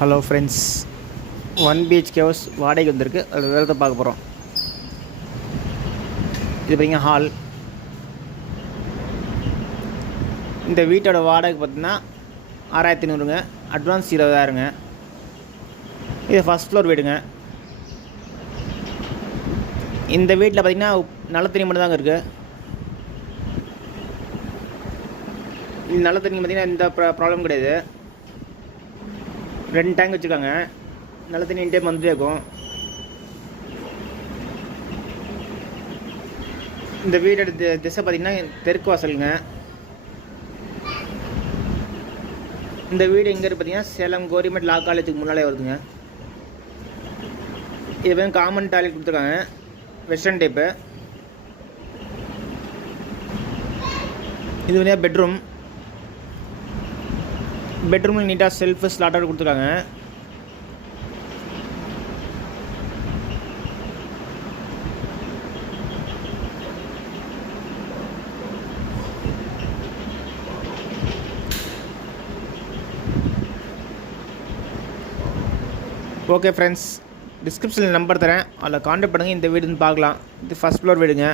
Hello friends, 1 BHK house வாடகைக்கு வந்திருக்கு. அதில் வேறு பார்க்க போகிறோம். இது பார்த்திங்கன்னா ஹால். இந்த வீட்டோட வாடகை பார்த்திங்கன்னா 6500ங்க. அட்வான்ஸ் 20000ங்க. இது ஃபஸ்ட் ஃப்ளோர் வீடுங்க. இந்த வீட்டில் பார்த்திங்கன்னா நல்ல தண்ணி மட்டும் தாங்க இருக்குது. இந்த நல்ல தண்ணி பார்த்திங்கன்னா எந்த ப்ராப்ளம் கிடையாது. 2 டேங்க் வச்சுருக்காங்க. நல்ல தண்ணி இன் டைம் வந்துட்டே இருக்கும். இந்த வீடோட திசை பார்த்திங்கன்னா தெற்கு வாசலுங்க. இந்த வீடு எங்கே இருக்குது பார்த்திங்கன்னா சேலம் கவர்மெண்ட் லா காலேஜுக்கு முன்னாலே வருதுங்க. இது வந்து காமன் டாய்லெட் கொடுத்துருக்காங்க, வெஸ்டர்ன் டைப்பு. இது வந்து பெட்ரூமில் நீட்டாக செல்ஃபு ஸ்லாட்டர் கொடுத்துருக்காங்க. ஓகே ஃப்ரெண்ட்ஸ், டிஸ்கிரிப்ஷனில் நம்பர் தரேன், அதில் கான்டாக்ட் பண்ணுங்கள். இந்த வீடுன்னு பார்க்கலாம். இது ஃபஸ்ட் ஃப்ளோர் வீடுங்க.